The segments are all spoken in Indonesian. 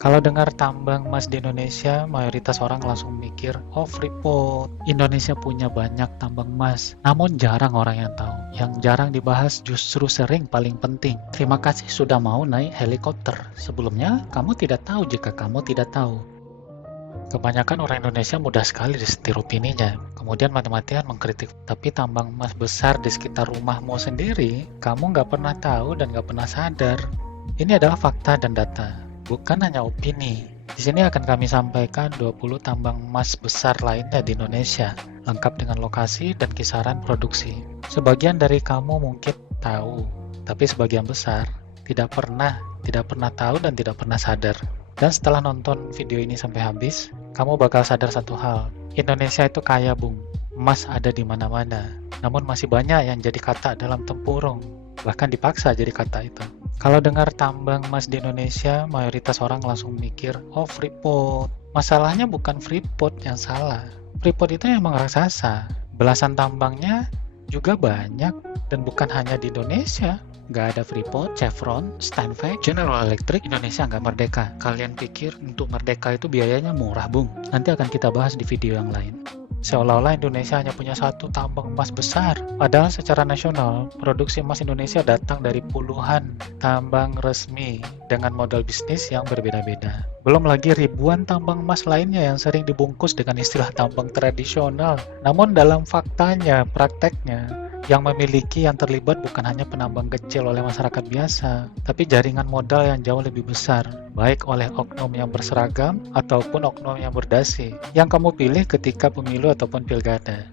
Kalau dengar tambang emas di Indonesia, mayoritas orang langsung mikir, oh Freeport, Indonesia punya banyak tambang emas. Namun jarang orang yang tahu. Yang jarang dibahas justru sering paling penting. Terima kasih sudah mau naik helikopter. Sebelumnya, kamu tidak tahu jika kamu tidak tahu. Kebanyakan orang Indonesia mudah sekali disetir opininya, kemudian mati-matian mengkritik. Tapi tambang emas besar di sekitar rumahmu sendiri, kamu nggak pernah tahu dan nggak pernah sadar. Ini adalah fakta dan data, bukan hanya opini. Di sini akan kami sampaikan 20 tambang emas besar lainnya di Indonesia, lengkap dengan lokasi dan kisaran produksi. Sebagian dari kamu mungkin tahu, tapi sebagian besar tidak pernah tahu dan tidak pernah sadar. Dan setelah nonton video ini sampai habis, kamu bakal sadar satu hal. Indonesia itu kaya, Bung. Emas ada di mana-mana. Namun masih banyak yang jadi kata dalam tempurung. Bahkan dipaksa jadi kata itu. Kalau dengar tambang emas di Indonesia, mayoritas orang langsung mikir, oh Freeport. Masalahnya bukan Freeport yang salah. Freeport itu emang raksasa. Belasan tambangnya juga banyak dan bukan hanya di Indonesia. Nggak ada Freeport, Chevron, Steinway, General Electric, Indonesia nggak merdeka. Kalian pikir untuk merdeka itu biayanya murah, Bung? Nanti akan kita bahas di video yang lain. Seolah-olah Indonesia hanya punya satu tambang emas besar. Padahal secara nasional, produksi emas Indonesia datang dari puluhan tambang resmi dengan modal bisnis yang berbeda-beda. Belum lagi ribuan tambang emas lainnya yang sering dibungkus dengan istilah tambang tradisional. Namun dalam faktanya, prakteknya, yang terlibat bukan hanya penambang kecil oleh masyarakat biasa, tapi jaringan modal yang jauh lebih besar, baik oleh oknum yang berseragam ataupun oknum yang berdasi, yang kamu pilih ketika pemilu ataupun pilkada.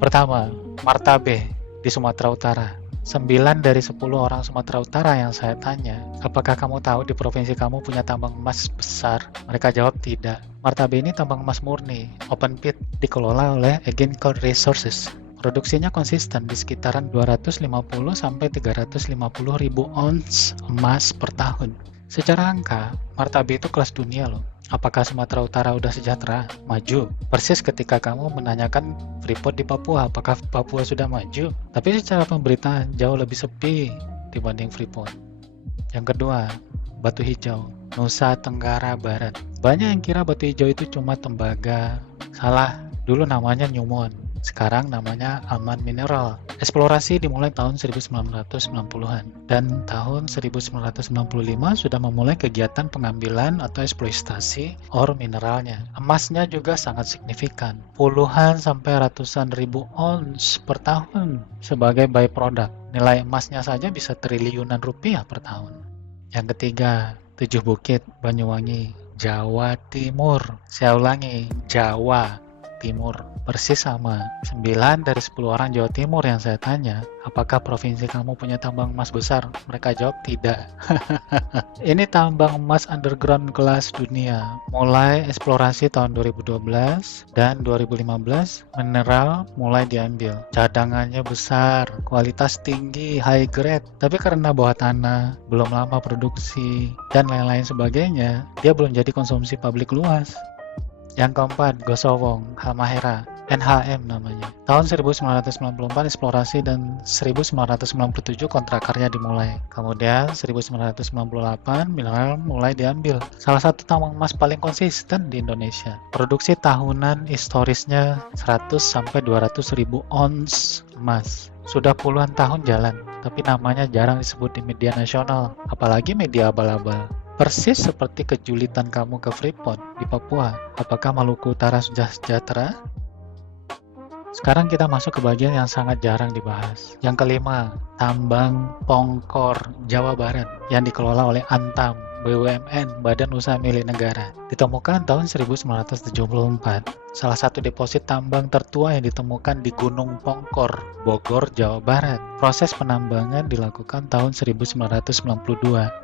Pertama, Martabe di Sumatera Utara. 9 dari 10 orang Sumatera Utara yang saya tanya, apakah kamu tahu di provinsi kamu punya tambang emas besar? Mereka jawab tidak. Martabe ini tambang emas murni, open pit, dikelola oleh Agincourt Resources. Produksinya konsisten di sekitaran 250 sampai 350 ribu ons emas per tahun. Secara angka, Martabe itu kelas dunia loh. Apakah Sumatera Utara udah sejahtera? Maju. Persis ketika kamu menanyakan Freeport di Papua, apakah Papua sudah maju? Tapi secara pemberitaan jauh lebih sepi dibanding Freeport. Yang kedua, Batu Hijau, Nusa Tenggara Barat. Banyak yang kira Batu Hijau itu cuma tembaga. Salah, dulu namanya Newmont. Sekarang namanya Aman Mineral. Eksplorasi dimulai tahun 1990-an dan tahun 1995 sudah memulai kegiatan pengambilan atau eksploitasi ore mineralnya. Emasnya juga sangat signifikan, puluhan sampai ratusan ribu ons per tahun sebagai byproduct. Nilai emasnya saja bisa triliunan rupiah per tahun. Yang ketiga, Tujuh Bukit, Banyuwangi, Jawa Timur. Saya ulangi, Jawa Timur. Persis sama. 9 dari 10 orang Jawa Timur yang saya tanya, apakah provinsi kamu punya tambang emas besar? Mereka jawab tidak. Ini tambang emas underground kelas dunia. Mulai eksplorasi tahun 2012 dan 2015, mineral mulai diambil. Cadangannya besar, kualitas tinggi, high grade. Tapi karena bawah tanah, belum lama produksi, dan lain-lain sebagainya, dia belum jadi konsumsi publik luas. Yang keempat, Gosowong, Halmahera, NHM namanya. Tahun 1994 eksplorasi dan 1997 kontrak karya dimulai. Kemudian 1998 mineral mulai diambil. Salah satu tambang emas paling konsisten di Indonesia. Produksi tahunan historisnya 100 sampai 200 ribu ons emas. Sudah puluhan tahun jalan, tapi namanya jarang disebut di media nasional, apalagi media abal-abal. Persis seperti kejulitan kamu ke Freeport di Papua. Apakah Maluku Utara sudah sejahtera? Sekarang kita masuk ke bagian yang sangat jarang dibahas. Yang kelima, tambang Pongkor, Jawa Barat yang dikelola oleh Antam, BUMN, Badan Usaha Milik Negara. Ditemukan tahun 1974. Salah satu deposit tambang tertua yang ditemukan di Gunung Pongkor, Bogor, Jawa Barat. Proses penambangan dilakukan tahun 1992.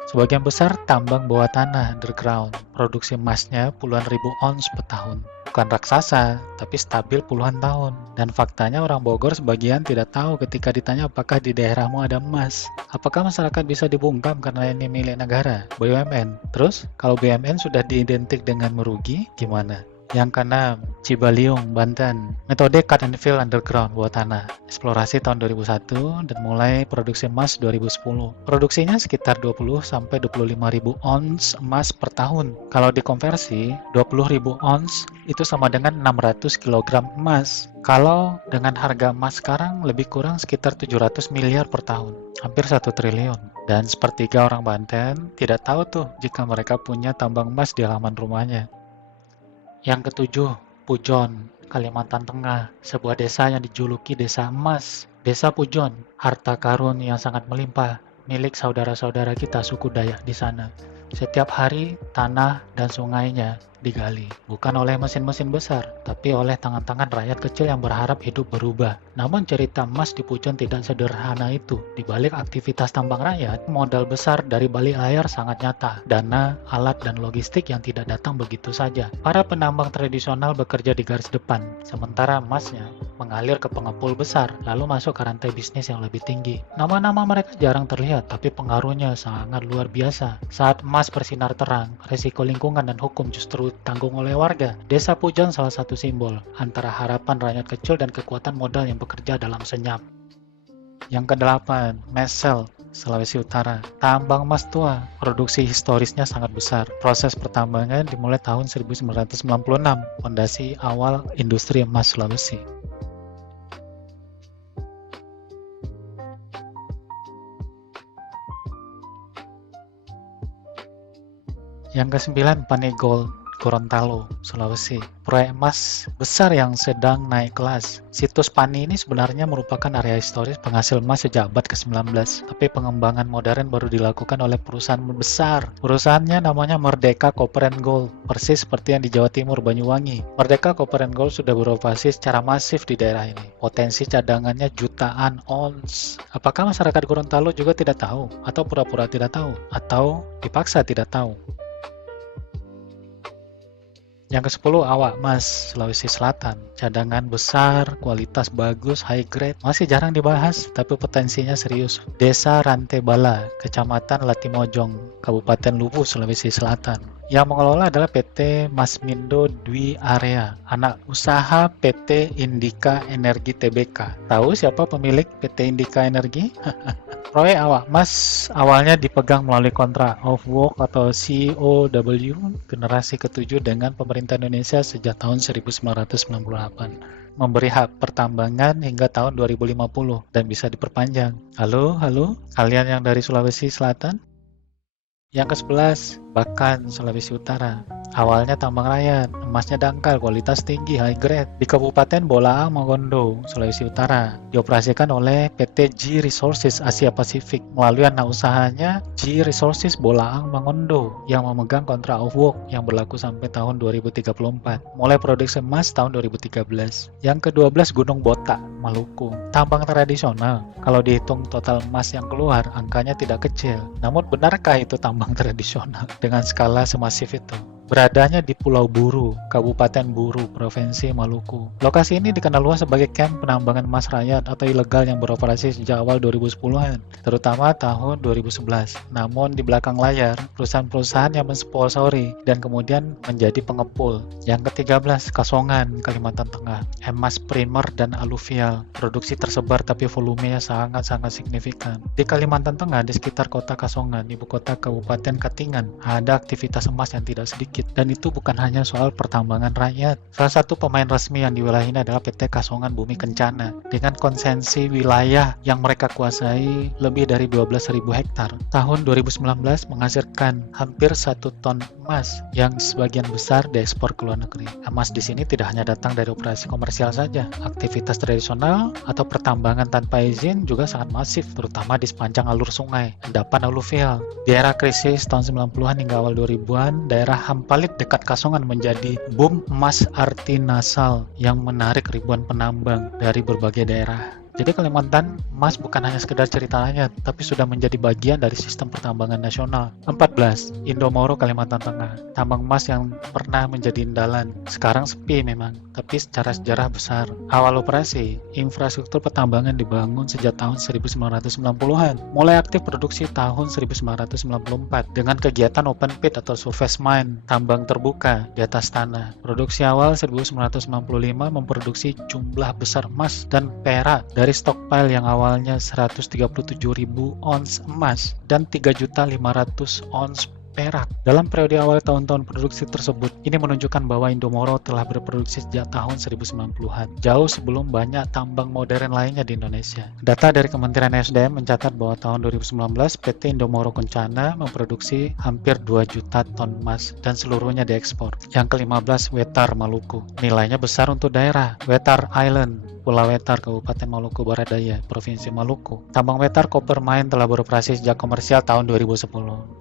Sebagian besar tambang bawah tanah underground. Produksi emasnya puluhan ribu ons per tahun. Bukan raksasa, tapi stabil puluhan tahun. Dan faktanya orang Bogor sebagian tidak tahu ketika ditanya apakah di daerahmu ada emas. Apakah masyarakat bisa dibungkam karena ini milik negara, BUMN? Terus, kalau BUMN sudah diidentik dengan merugi, gimana? Yang keenam, Cibaliung, Banten. Metode cut and fill underground bawah tanah. Eksplorasi tahun 2001 dan mulai produksi emas 2010. Produksinya sekitar 20 sampai 25 ribu ons emas per tahun. Kalau dikonversi, 20 ribu ons itu sama dengan 600 kg emas. Kalau dengan harga emas sekarang lebih kurang sekitar 700 miliar per tahun. Hampir 1 triliun. Dan sepertiga orang Banten tidak tahu tuh jika mereka punya tambang emas di halaman rumahnya. Yang ketujuh, Pujon, Kalimantan Tengah, sebuah desa yang dijuluki desa emas. Desa Pujon, harta karun yang sangat melimpah, milik saudara-saudara kita suku Dayak di sana. Setiap hari, tanah dan sungainya digali, bukan oleh mesin-mesin besar, tapi oleh tangan-tangan rakyat kecil yang berharap hidup berubah. Namun cerita emas di Pujon tidak sederhana itu. Di balik aktivitas tambang rakyat, modal besar dari balik layar sangat nyata. Dana, alat, dan logistik yang tidak datang begitu saja. Para penambang tradisional bekerja di garis depan, sementara emasnya mengalir ke pengepul besar, lalu masuk ke rantai bisnis yang lebih tinggi. Nama-nama mereka jarang terlihat, tapi pengaruhnya sangat luar biasa. Saat emas bersinar terang, resiko lingkungan dan hukum justru tanggung oleh warga. Desa Pujon salah satu simbol antara harapan rakyat kecil dan kekuatan modal yang bekerja dalam senyap. Yang kedelapan, Mesel, Sulawesi Utara. Tambang emas tua, produksi historisnya sangat besar. Proses pertambangan dimulai tahun 1996, fondasi awal industri emas Sulawesi. Yang kesembilan, Pane Gold, Gorontalo, Sulawesi. Proyek emas besar yang sedang naik kelas. Situs Pane ini sebenarnya merupakan area historis penghasil emas sejak abad ke-19, tapi pengembangan modern baru dilakukan oleh perusahaan besar. Perusahaannya namanya Merdeka Copper and Gold, persis seperti yang di Jawa Timur, Banyuwangi. Merdeka Copper and Gold sudah beroperasi secara masif di daerah ini. Potensi cadangannya jutaan ons. Apakah masyarakat Gorontalo juga tidak tahu? Atau pura-pura tidak tahu? Atau dipaksa tidak tahu? Yang ke-10, Awak Emas, Sulawesi Selatan. Cadangan besar, kualitas bagus, high grade. Masih jarang dibahas, tapi potensinya serius. Desa Rantebala, Kecamatan Latimojong, Kabupaten Luwu, Sulawesi Selatan. Yang mengelola adalah PT Masmindo Dwi Area, anak usaha PT Indika Energi Tbk. Tahu siapa pemilik PT Indika Energi? Proyek Awak Emas awalnya dipegang melalui kontrak of work atau COW generasi ke-7 dengan pemerintah Indonesia sejak tahun 1998. Memberi hak pertambangan hingga tahun 2050 dan bisa diperpanjang. Halo, kalian yang dari Sulawesi Selatan? Yang ke-11, Bakan, Sulawesi Utara. Awalnya tambang rakyat, emasnya dangkal, kualitas tinggi, high grade. Di Kabupaten Bolaang, Mongondo, Sulawesi Utara. Dioperasikan oleh PT G Resources Asia Pasifik. Melalui anak usahanya, G Resources Bolaang, Mongondo, yang memegang kontrak of work yang berlaku sampai tahun 2034. Mulai produksi emas tahun 2013. Yang ke-12, Gunung Botak, Maluku. Tambang tradisional. Kalau dihitung total emas yang keluar, angkanya tidak kecil. Namun benarkah itu tambang tradisional dengan skala semasif itu? Beradanya di Pulau Buru, Kabupaten Buru, Provinsi Maluku. Lokasi ini dikenal luas sebagai kamp penambangan emas rakyat atau ilegal yang beroperasi sejak awal 2010-an, terutama tahun 2011. Namun di belakang layar, perusahaan-perusahaan yang mensponsori dan kemudian menjadi pengepul. Yang ke-13, Kasongan, Kalimantan Tengah. Emas primer dan aluvial. Produksi tersebar tapi volumenya sangat-sangat signifikan. Di Kalimantan Tengah, di sekitar kota Kasongan, ibu kota Kabupaten Katingan, ada aktivitas emas yang tidak sedikit. Dan itu bukan hanya soal pertambangan rakyat. Salah satu pemain resmi yang di wilayah ini adalah PT Kasongan Bumi Kencana dengan konsensi wilayah yang mereka kuasai lebih dari 12.000 hektar. Tahun 2019 menghasilkan hampir 1 ton emas yang sebagian besar diekspor ke luar negeri. Emas di sini tidak hanya datang dari operasi komersial saja. Aktivitas tradisional atau pertambangan tanpa izin juga sangat masif, terutama di sepanjang alur sungai, endapan aluvial. Di era krisis tahun 90-an hingga awal 2000-an, daerah Hampalit dekat Kasongan menjadi boom emas artinasal yang menarik ribuan penambang dari berbagai daerah. Jadi Kalimantan emas bukan hanya sekedar ceritanya, tapi sudah menjadi bagian dari sistem pertambangan nasional. 14. Indomoro Kalimantan Tengah. Tambang emas yang pernah menjadi indalan. Sekarang sepi memang, tapi secara sejarah besar. Awal operasi, infrastruktur pertambangan dibangun sejak tahun 1990-an. Mulai aktif produksi tahun 1994 dengan kegiatan open pit atau surface mine, tambang terbuka di atas tanah. Produksi awal 1995 memproduksi jumlah besar emas dan perak dari stockpile yang awalnya 137.000 ons emas dan 3.500.000 ons perak. Dalam periode awal tahun-tahun produksi tersebut, ini menunjukkan bahwa Indomoro telah berproduksi sejak tahun 1090-an, jauh sebelum banyak tambang modern lainnya di Indonesia. Data dari Kementerian SDM mencatat bahwa tahun 2019 PT Indomoro Kencana memproduksi hampir 2 juta ton emas dan seluruhnya diekspor. Yang ke-15, Wetar Maluku. Nilainya besar untuk daerah. Wetar Island, Pulau Wetar, Kabupaten Maluku Barat Daya, Provinsi Maluku. Tambang Wetar Copper Mine telah beroperasi sejak komersial tahun 2010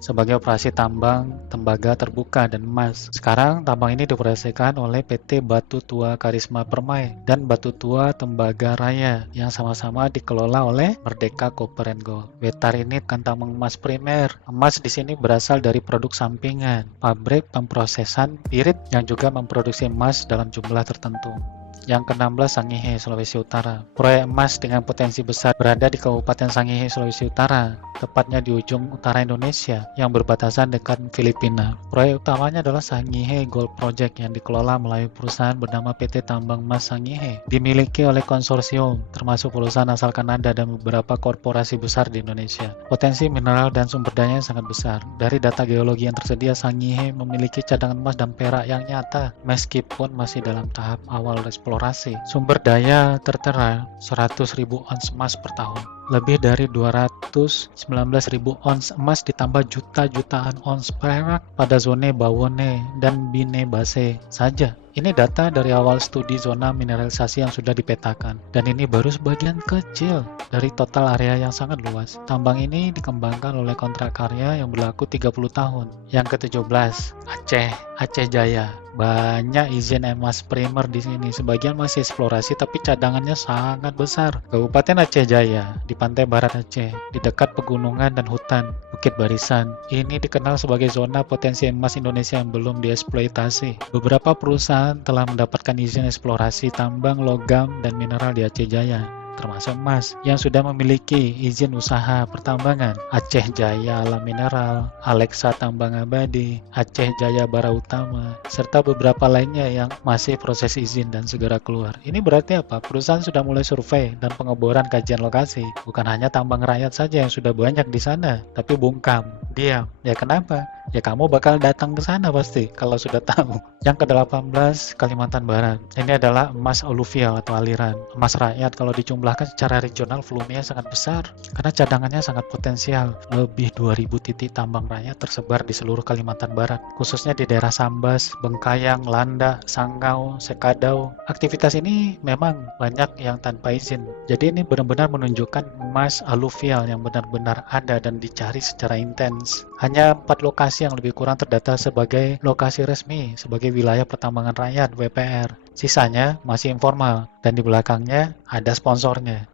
sebagai operasi tambang, tembaga terbuka, dan emas. Sekarang tambang ini dioperasikan oleh PT Batu Tua Karisma Permai dan Batu Tua Tembaga Raya yang sama-sama dikelola oleh Merdeka Copper and Gold. Wetar ini bukan tambang emas primer. Emas di sini berasal dari produk sampingan, pabrik pemprosesan pirit yang juga memproduksi emas dalam jumlah tertentu. Yang ke-16, Sangihe, Sulawesi Utara. Proyek emas dengan potensi besar berada di Kabupaten Sangihe, Sulawesi Utara, tepatnya di ujung utara Indonesia yang berbatasan dekat Filipina. Proyek utamanya adalah Sangihe Gold Project yang dikelola melalui perusahaan bernama PT Tambang Emas Sangihe, dimiliki oleh konsorsium, termasuk perusahaan asal Kanada dan beberapa korporasi besar di Indonesia. Potensi mineral dan sumber dayanya sangat besar. Dari data geologi yang tersedia, Sangihe memiliki cadangan emas dan perak yang nyata, meskipun masih dalam tahap awal eksplorasi. Sumber daya tertera 100.000 ons emas per tahun. Lebih dari 219.000 ons emas ditambah juta-jutaan ons perak pada zone Bawone dan Binebase saja. Ini data dari awal studi zona mineralisasi yang sudah dipetakan, dan ini baru sebagian kecil dari total area yang sangat luas. Tambang ini dikembangkan oleh kontrak karya yang berlaku 30 tahun. Yang ke-17, Aceh Jaya. Banyak izin emas primer di sini, sebagian masih eksplorasi tapi cadangannya sangat besar. Kabupaten Aceh Jaya di pantai barat Aceh, di dekat pegunungan dan hutan Bukit Barisan. Ini dikenal sebagai zona potensi emas Indonesia yang belum dieksploitasi. Beberapa perusahaan telah mendapatkan izin eksplorasi tambang logam dan mineral di Aceh Jaya, termasuk emas, yang sudah memiliki izin usaha pertambangan. Aceh Jaya Alam Mineral, Alexa Tambang Abadi, Aceh Jaya Bara Utama, serta beberapa lainnya yang masih proses izin dan segera keluar. Ini berarti apa? Perusahaan sudah mulai survei dan pengeboran kajian lokasi. Bukan hanya tambang rakyat saja yang sudah banyak di sana, tapi bungkam, diam. Ya kenapa? Ya kamu bakal datang ke sana pasti kalau sudah tahu. Yang ke-18, Kalimantan Barat. Ini adalah emas aluvial atau aliran. Emas rakyat kalau dijumlahkan secara regional volumenya sangat besar karena cadangannya sangat potensial. Lebih 2.000 titik tambang rakyat tersebar di seluruh Kalimantan Barat, khususnya di daerah Sambas, Bengkayang, Landak, Sanggau, Sekadau. Aktivitas ini memang banyak yang tanpa izin. Jadi ini benar-benar menunjukkan emas aluvial yang benar-benar ada dan dicari secara intens. Hanya 4 lokasi yang lebih kurang terdata sebagai lokasi resmi, sebagai wilayah pertambangan rakyat WPR. Sisanya masih informal dan di belakangnya ada sponsornya.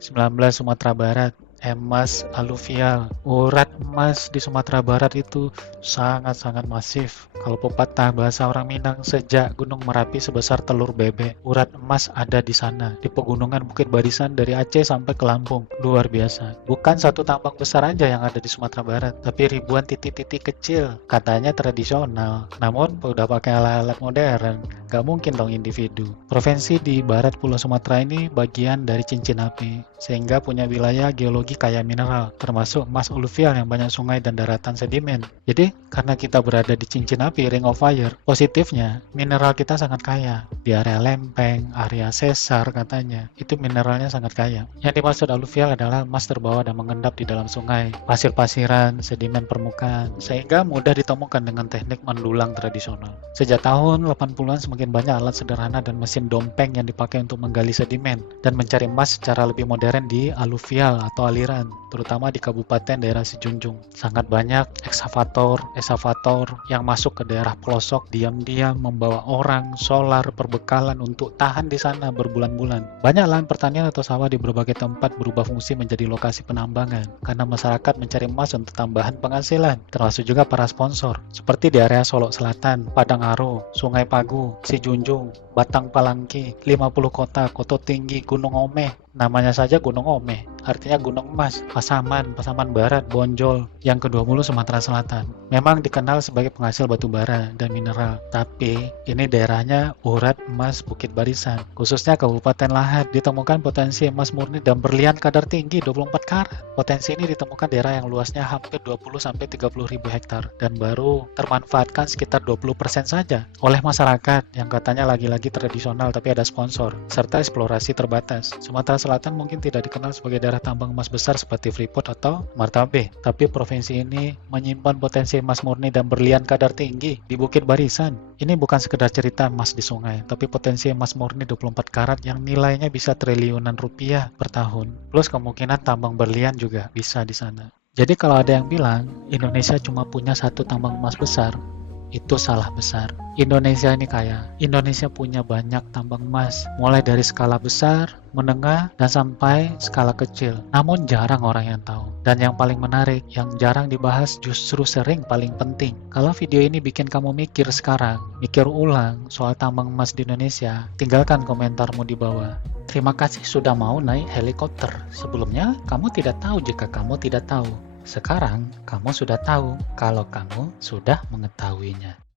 19, Sumatera Barat. Emas aluvial. Urat emas di Sumatera Barat itu sangat-sangat masif. Kalau pepatah bahasa orang Minang, sejak Gunung Merapi sebesar telur bebek, urat emas ada di sana, di pegunungan Bukit Barisan dari Aceh sampai ke Lampung. Luar biasa. Bukan satu tambang besar aja yang ada di Sumatera Barat, tapi ribuan titik-titik kecil. Katanya tradisional, namun udah pakai alat-alat modern. Gak mungkin dong individu. Provinsi di barat Pulau Sumatera ini bagian dari cincin api, sehingga punya wilayah geologi kaya mineral, termasuk emas aluvial yang banyak sungai dan daratan sedimen. Jadi, karena kita berada di cincin api, ring of fire, positifnya, mineral kita sangat kaya. Di area lempeng, area sesar katanya, itu mineralnya sangat kaya. Yang dimaksud aluvial adalah emas terbawa dan mengendap di dalam sungai, pasir-pasiran, sedimen permukaan, sehingga mudah ditemukan dengan teknik mendulang tradisional. Sejak tahun 80-an semakin banyak alat sederhana dan mesin dompeng yang dipakai untuk menggali sedimen dan mencari emas secara lebih modern di aluvial atau aliran pinggiran, terutama di kabupaten daerah Sijunjung. Sangat banyak eksavator yang masuk ke daerah pelosok diam-diam membawa orang, solar, perbekalan untuk tahan di sana berbulan-bulan. Banyak lahan pertanian atau sawah di berbagai tempat berubah fungsi menjadi lokasi penambangan karena masyarakat mencari emas untuk tambahan penghasilan, termasuk juga para sponsor, seperti di area Solok Selatan, Padang Aro, Sungai Pagu, Sijunjung, Batang Palangki, 50 kota, Koto Tinggi, Gunung Omeh. Namanya saja Gunung Omeh, artinya Gunung Emas, Pasaman Barat, Bonjol, yang ke-20 Sumatera Selatan. Memang dikenal sebagai penghasil batu bara dan mineral, tapi ini daerahnya urat emas Bukit Barisan. Khususnya Kabupaten Lahat, ditemukan potensi emas murni dan berlian kadar tinggi 24 karat. Potensi ini ditemukan daerah yang luasnya hampir 20-30 ribu hektar dan baru termanfaatkan sekitar 20% saja oleh masyarakat yang katanya lagi-lagi tradisional tapi ada sponsor, serta eksplorasi terbatas. Sumatera Selatan mungkin tidak dikenal sebagai daerah tambang emas besar seperti Freeport atau Martabe, tapi provinsi ini menyimpan potensi emas murni dan berlian kadar tinggi di Bukit Barisan. Ini bukan sekedar cerita emas di sungai, tapi potensi emas murni 24 karat yang nilainya bisa triliunan rupiah per tahun. Plus kemungkinan tambang berlian juga bisa di sana. Jadi kalau ada yang bilang Indonesia cuma punya satu tambang emas besar, itu salah besar. Indonesia ini kaya. Indonesia punya banyak tambang emas, mulai dari skala besar, menengah, dan sampai skala kecil. Namun jarang orang yang tahu. Dan yang paling menarik, yang jarang dibahas justru sering paling penting. Kalau video ini bikin kamu mikir sekarang, mikir ulang soal tambang emas di Indonesia, tinggalkan komentarmu di bawah. Terima kasih sudah mau naik helikopter. Sebelumnya, kamu tidak tahu jika kamu tidak tahu. Sekarang, kamu sudah tahu kalau kamu sudah mengetahuinya.